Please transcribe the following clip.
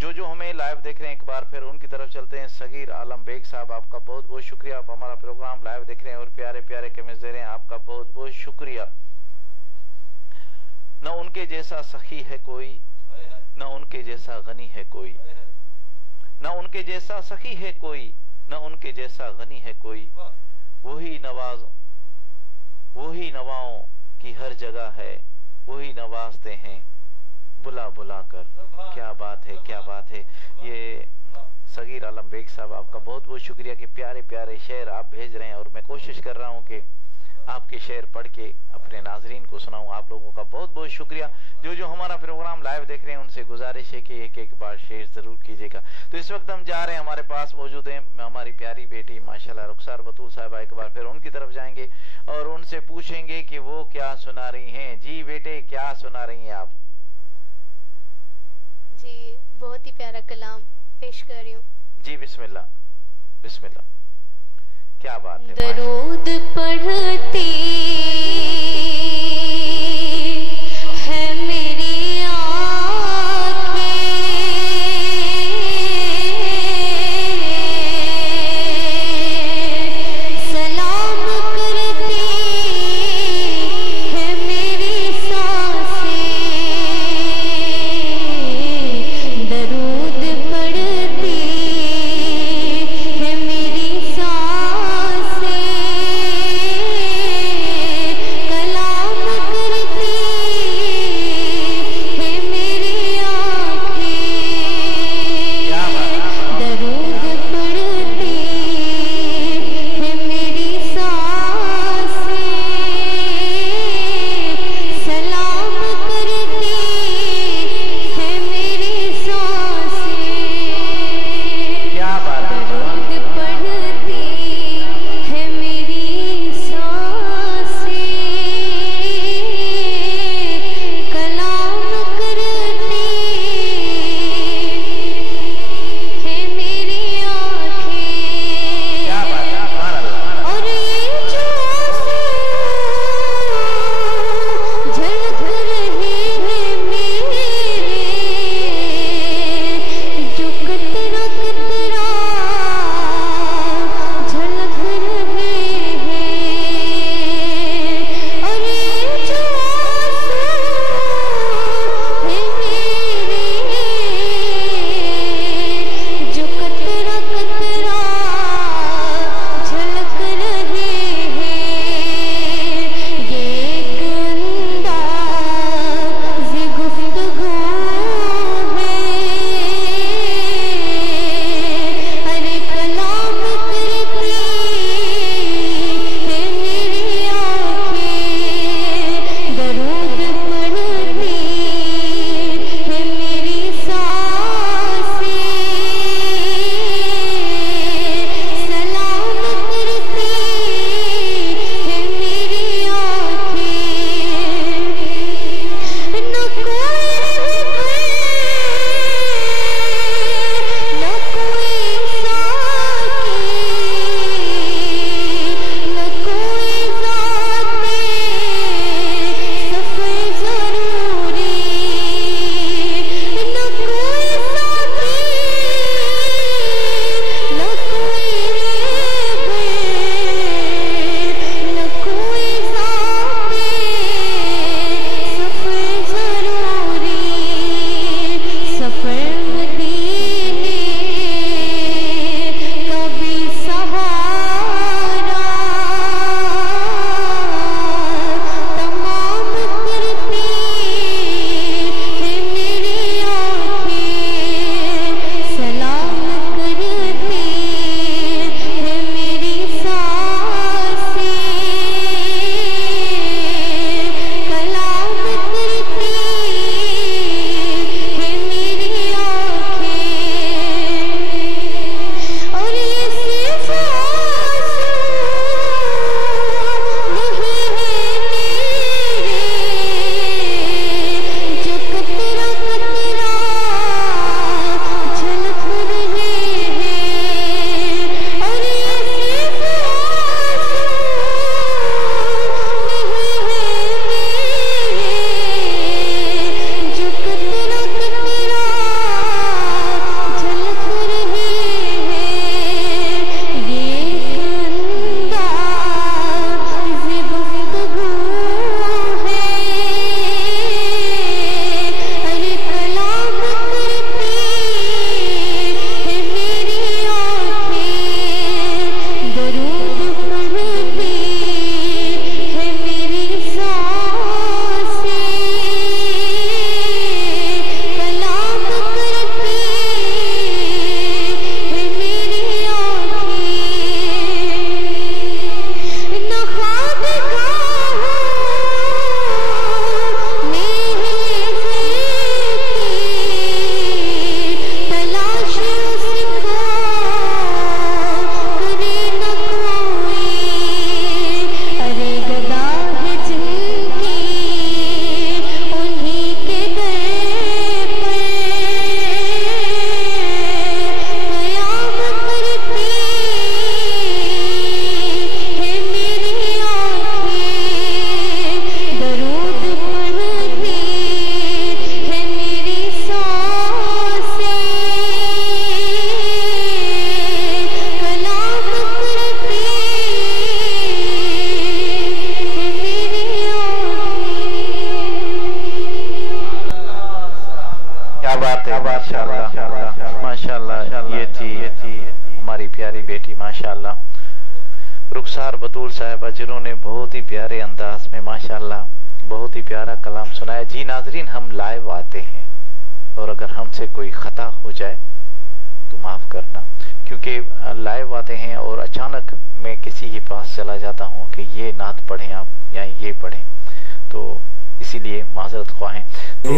जो हमें लाइव देख रहे हैं, एक बार फिर उनकी तरफ चलते हैं। सगीर आलम बेग साहब, आपका बहुत बहुत शुक्रिया, आप हमारा प्रोग्राम लाइव देख रहे हैं और प्यारे प्यारे कमेंट्स दे रहे हैं, आपका बहुत बहुत शुक्रिया। न उनके जैसा सखी है कोई, न उनके जैसा गनी है कोई, न उनके जैसा सखी है कोई, न उनके जैसा गनी है कोई। वही नवाओं की हर जगह है, वही नवाजते हैं बुला बुला कर। क्या बात है, क्या बात है। ये सगीर आलम बेग साहब, आपका बहुत बहुत शुक्रिया कि प्यारे प्यारे शेर आप भेज रहे हैं और मैं कोशिश कर रहा हूं कि आपके शेर पढ़ के अपने नाजरीन को सुनाऊं। आप लोगों का बहुत बहुत शुक्रिया। जो हमारा प्रोग्राम लाइव देख रहे हैं उनसे गुजारिश है कि एक बार शेर जरूर कीजिएगा। तो इस वक्त हम जा रहे हैं, हमारे पास मौजूद है हमारी प्यारी बेटी माशाल्लाह रुखसार बतूल साहिबा। एक बार फिर उनकी तरफ जाएंगे और उनसे पूछेंगे कि वो क्या सुना रही हैं। जी बेटे, क्या सुना रही हैं आप? जी बहुत ही प्यारा कलाम पेश कर रही हूँ। जी बिस्मिल्लाह बिस्मिल्लाह। क्या बात है। दरूद पढ़ती है मेरी आँखें, सलाम करती है मेरी सांसें, दरूद पढ़ती है मेरी सांसें, जिन्होंने बहुत ही प्यारे अंदाज में माशाल्लाह बहुत ही प्यारा कलाम सुनाया। जी नाजरीन, हम लाइव आते हैं और अगर हमसे कोई खता हो जाए तो माफ़ करना, क्योंकि लाइव आते हैं और अचानक मैं किसी के पास चला जाता हूँ कि ये नात पढ़ें आप या ये पढ़ें, तो इसीलिए माजरत ख्वाहें। तो